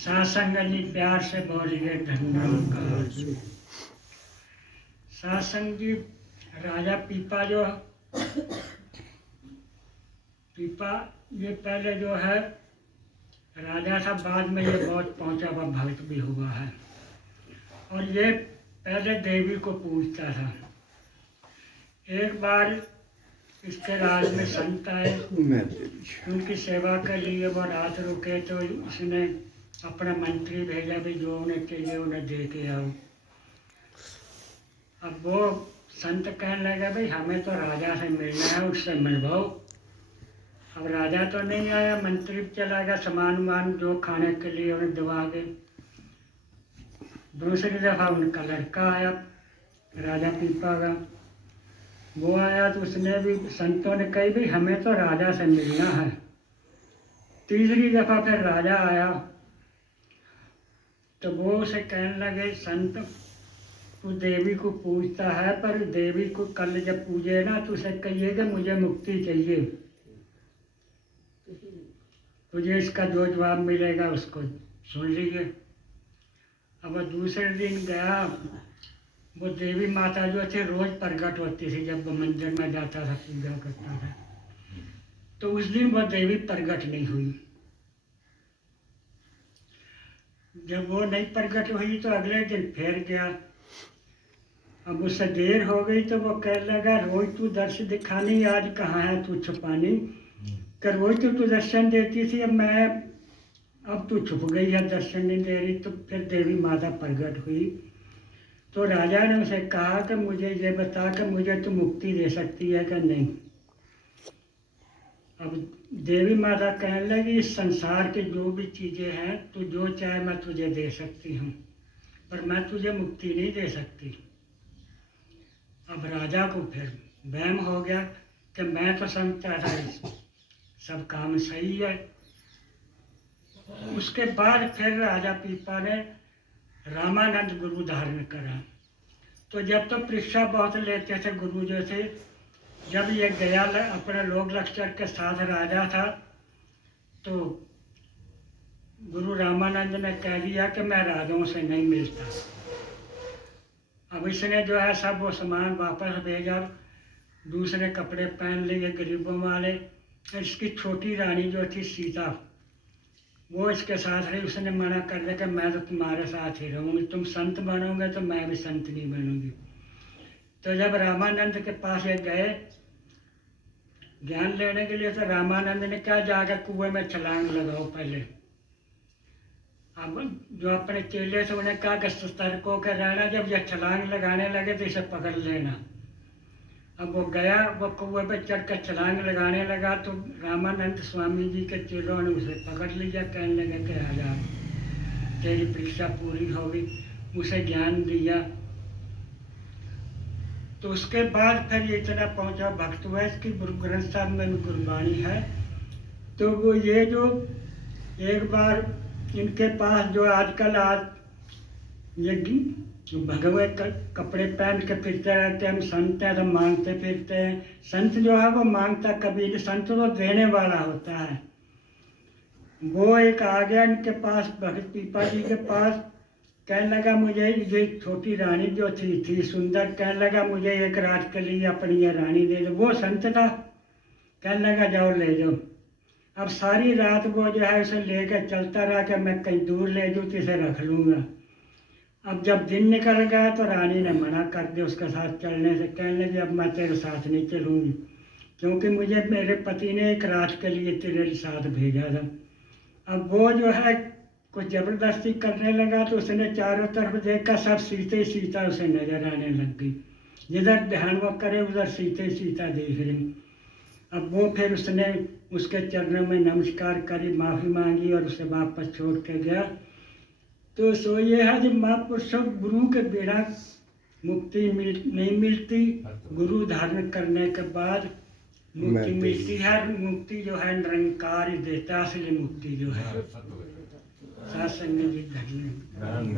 सासंग जी प्यार से बोलिए धन्यवाद। सासंग जी राजा पीपा जो पीपा ये पहले जो है राजा था, बाद में ये बहुत पहुंचा हुआ भक्त भी हुआ है। और ये पहले देवी को पूजता था। एक बार इसके राज में संत आए, उनकी सेवा के लिए वो रात रुके, तो उसने अपना मंत्री भेजा भी जो उन्हें चाहिए उन्हें दे के आओ। अब वो संत कहने लगा भाई हमें तो राजा से मिलना है, उससे मिलवाओ। अब राजा तो नहीं आया, मंत्री चला गया, सामान वामान जो खाने के लिए उन्हें दबा के। दूसरी दफा उनका लड़का आया राजा पीपा का, वो आया तो उसने भी, संतों ने कही भी हमें तो राजा से मिलना है। तीसरी दफा फिर राजा आया तो वो उसे कहने लगे संत तू देवी को पूजता है, पर देवी को कल जब पूजे ना तो उसे कहिए कि मुझे मुक्ति चाहिए, तुझे इसका जो जवाब मिलेगा उसको सुन लीजिए। अब वो दूसरे दिन गया, वो देवी माता जो थे रोज प्रकट होती थी, जब वो मंदिर में जाता था पूजा करता था, तो उस दिन वो देवी प्रकट नहीं हुई। जब वो नहीं प्रकट हुई तो अगले दिन फिर गया। अब उससे देर हो गई तो वो कहने लगा रोज तू दर्शन दिखानी, आज कहाँ है तू छुपानी, कर रोज तो तू दर्शन देती थी, अब तू छुप गई है, दर्शन नहीं दे रही। तो फिर देवी माता प्रकट हुई तो राजा ने उसे कहा कि मुझे ये बता कि मुझे तू मुक्ति दे सकती है कि नहीं। अब देवी माता कहने लगी इस संसार के जो भी चीज़ें हैं तू जो चाहे मैं तुझे दे सकती हूँ, पर मैं तुझे मुक्ति नहीं दे सकती। अब राजा को फिर वहम हो गया कि मैं तो समझता था सब काम सही है। उसके बाद फिर राजा पीपा ने रामानंद गुरु धारण करा। तो जब तो परीक्षा बहुत लेते थे गुरु जो थे, जब ये गया अपने लोक लश्कर के साथ राजा था तो गुरु रामानंद ने कह दिया कि मैं राजाओं से नहीं मिलता। अब इसने जो है सब वो सामान वापस भेजा, दूसरे कपड़े पहन लिए गरीबों वाले। इसकी छोटी रानी जो थी सीता वो इसके साथ रही, उसने मना कर दिया कि मैं तो तुम्हारे साथ ही रहूँगी, तुम संत बनोगे तो मैं भी संत नहीं बनूंगी। तो जब रामानंद के पास ये गए ज्ञान लेने के लिए तो रामानंद ने कहा जाकर कुएं में छलांग लगाओ पहले। अब जो अपने चेले से उन्हें कहा कि सतर्क होकर रहना, जब यह छलांग लगाने लगे तो इसे पकड़ लेना। अब वो गया, वो कुएं पे चढ़ कर छलांग लगाने लगा तो रामानंद स्वामी जी के चेलों ने उसे पकड़ लिया, कहने लगे कि राजा तेरी परीक्षा पूरी होगी, उसे ज्ञान दिया। तो उसके बाद फिर ये इतना पहुंचा भक्त हुआ, इसकी गुरु ग्रंथ साहब में भी गुरबाणी है। तो वो ये जो एक बार इनके पास जो आजकल ये भगवे कपड़े पहन के फिरते रहते हैं, हम संत हैं तो मांगते फिरते हैं। संत जो है वो मांगता कभी नहीं, संत तो देने वाला होता है। वो एक आ गया इनके पास भगत पीपा जी के पास, कहने लगा मुझे ये छोटी रानी जो थी सुंदर, कहने लगा मुझे एक रात के लिए अपनी ये रानी दे दो। वो संत था, कहने लगा जाओ ले जाओ। अब सारी रात वो जो है उसे लेकर चलता रहा कि मैं कहीं दूर ले जाऊँ तो इसे रख लूँगा। अब जब दिन निकल गया तो रानी ने मना कर दिया उसके साथ चलने से, कहने लगी अब मैं तेरे साथ नहीं चलूँगी, क्योंकि मुझे मेरे पति ने एक रात के लिए तेरे साथ भेजा था। अब वो जो है कुछ ज़बरदस्ती करने लगा तो उसने चारों तरफ देखा, सब सीते सीता उसे नजर आने लग गई, जिधर ध्यान वो करे उधर सीते सीता देख रही। अब वो फिर उसने उसके चरणों में नमस्कार करी, माफ़ी मांगी और उसे वापस छोड़ के गया। तो सो ये है जब महापुरुषों गुरु के बिना मुक्ति नहीं मिलती, गुरु धारण करने के बाद मुक्ति मिलती है। मुक्ति जो है निरंकार ही देता है, असली मुक्ति जो है। साथ संग जी धन्यवाद।